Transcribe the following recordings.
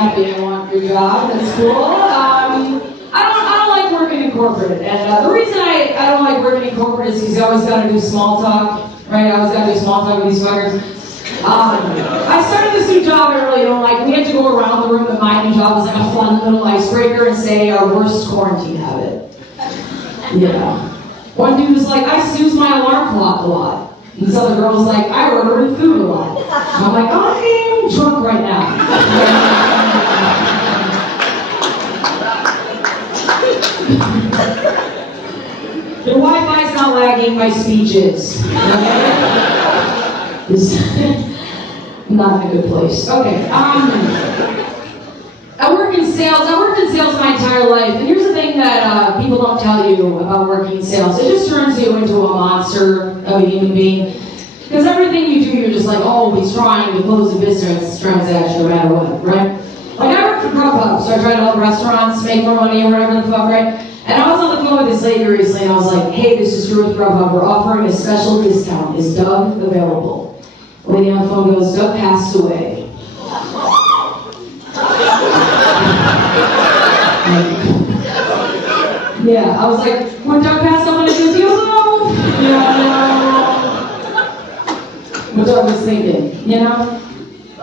happy I want your job. That's cool. I don't like working in corporate. And the reason I don't like working in corporate is because you always got to do small talk. Right? I always got to do small talk with these fuckers. I started this new job I really don't like. We had to go around the room at my new job as like a fun little icebreaker and say our worst quarantine habit. Yeah. One dude was like, I snooze my alarm clock a lot. And this other girl was like, I order in food a lot. And I'm like, oh, I'm drunk right now. Your Wi-Fi's not lagging, my speech is. I'm not in a good place. Okay. I work in sales. I worked in sales my entire life. And here's the thing that people don't tell you about working in sales. It just turns you into a monster of a human being. Because everything you do, you're just like always trying to close a business transaction no matter what, right? Like I work for Grubhub, so I try to help restaurants make more money or whatever the fuck, right? And I was on the phone with this lady recently, and I was like, hey, this is Drew with Grubhub. We're offering a special discount. Is Doug available? The lady on the phone goes, Doug passed away. Yeah, I was like, when Doug passed, I'm gonna do no. What Doug was thinking, you know?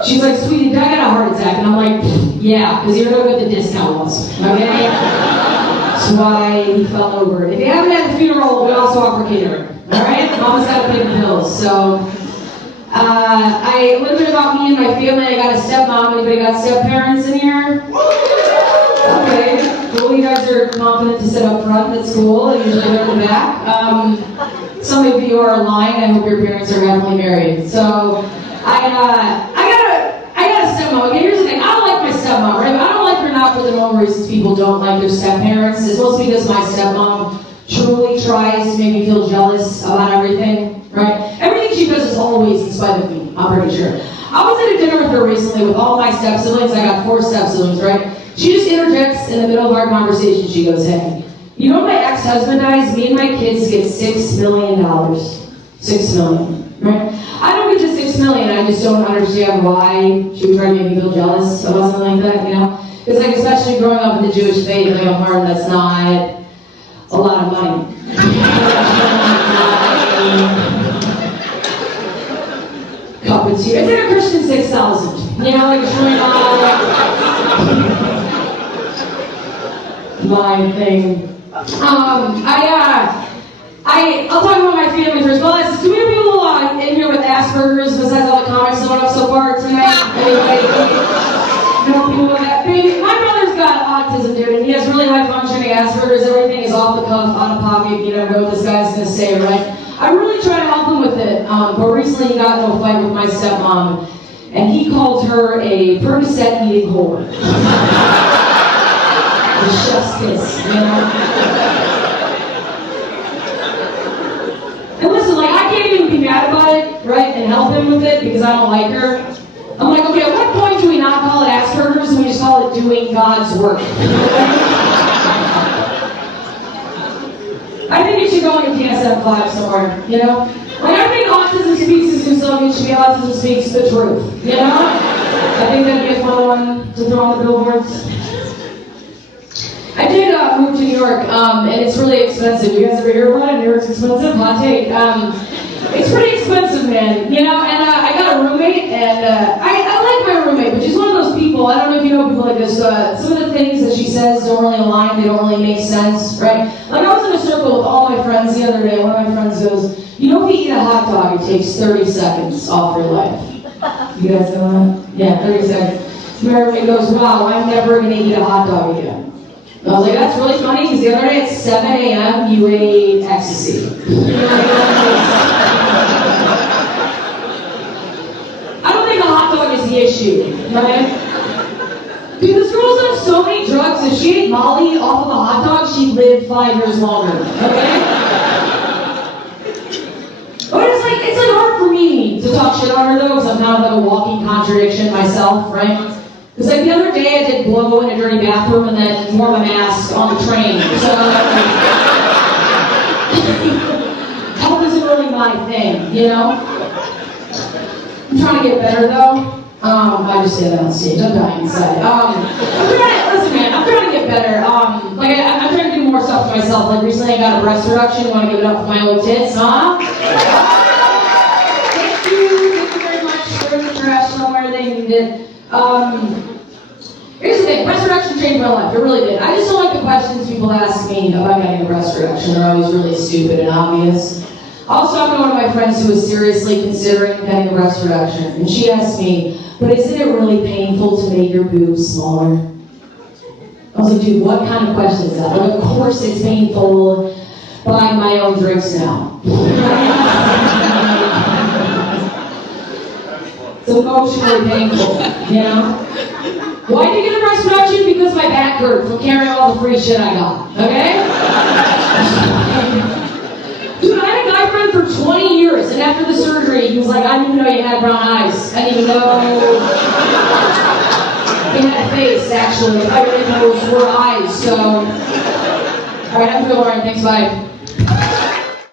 She's like, sweetie, Doug had a heart attack. And I'm like, yeah, because you know what the discount was, okay? That's why he fell over. If you haven't had the funeral, we also offer catering, all right? Mama's got to pay the bills, so. A little bit about me and my family. I got a stepmom. Anybody got step-parents in here? Okay, cool. You guys are confident to sit up front. That's cool. Usually they're in the back. Some of you are lying. I hope your parents are happily married. So, I got a stepmom. Okay, here's the thing. I don't like my stepmom, right? I don't like her not for the normal reasons people don't like their step-parents. It's mostly because my stepmom truly tries to make me feel jealous about everything, right? Everything she does is always in spite of me, I'm pretty sure. I was at a dinner with her recently with all my step-siblings. I got 4 step-siblings, right? She just interjects in the middle of our conversation. She goes, hey, you know when my ex-husband dies, me and my kids get $6 million. $6 million, right? I don't get the $6 million, I just don't understand why she would try to make me feel jealous of something like that, you know? Because like, especially growing up in the Jewish faith, like a harm that's not a lot of money. Cup of tea. It's like a Christian 6,000. You know, like it's really not my thing. I'll talk about my family first. Well, do we have people in here with Asperger's besides all the comics going up so far tonight? Anybody? No people with that? Baby, my brother's got autism, dude, and he has really high functioning Asperger's. Everything is off the cuff, out of pocket. You never know what this guy's gonna say, right? I really try to help him with it, but recently he got into a fight with my stepmom, and he called her a Percocet eating whore. The chef's kiss, you know? And listen, like, I can't even be mad about it, right, and help him with it because I don't like her. I'm like, okay, at what point do we not call it Asperger's and we just call it doing God's work? I think it should go in a DSM-5 somewhere, you know? Like, I think autism speaks is something, it should be autism speaks the truth, you know? I think that'd be a fun one to throw on the billboards. I did move to New York, and it's really expensive. You guys ever hear about it? New York's expensive? Hot take. It's pretty expensive, man, you know? And I got a roommate, and I like my roommate, but she's one of those people, I don't know if you know people like this, some of the things that she says don't really align, they don't really make sense, right? Like, I was in a circle with all my friends the other day. One of my friends goes, you know, if you eat a hot dog, it takes 30 seconds off your life. You guys know that? Yeah, 30 seconds. My roommate goes, wow, I'm never going to eat a hot dog again. And I was like, that's really funny, because the other day at 7 a.m., you ate ecstasy. I don't think a hot dog is the issue, right? Dude, this girl's done so many drugs. If she ate Molly off of a hot dog, she'd live 5 years longer, okay? But it's like hard for me to talk shit on her, though, because I'm kind of like a walking contradiction myself, right? Because like the other day I did blow in a dirty bathroom and then wore my mask on the train. So health isn't really my thing, you know? I'm trying to get better though. I just say that on stage. I'm dying inside. Listen, man, I'm trying to get better. I'm trying to do more stuff for myself. Like recently, I got a breast reduction. Want to give it up for my old tits, huh? Thank you very much. They're in the trash somewhere. They need it. Here's the thing. Breast reduction changed my life. It really did. I just don't like the questions people ask me about getting a breast reduction. They're always really stupid and obvious. I was talking to one of my friends who was seriously considering getting a breast reduction, and she asked me, but isn't it really painful to make your boobs smaller? I was like, dude, what kind of question is that? Like, of course it's painful. Buying my own drinks now. It's emotionally painful, you know? Why did I get a breast reduction? Because my back hurt from carrying all the free shit I got, okay? Dude, I had a guy friend for 20 years, and after the surgery, he was like, I didn't even know you had brown eyes. I didn't even know you had a face, actually. I didn't know those were eyes, so. Alright, I'm good, Loryn. Thanks, bye.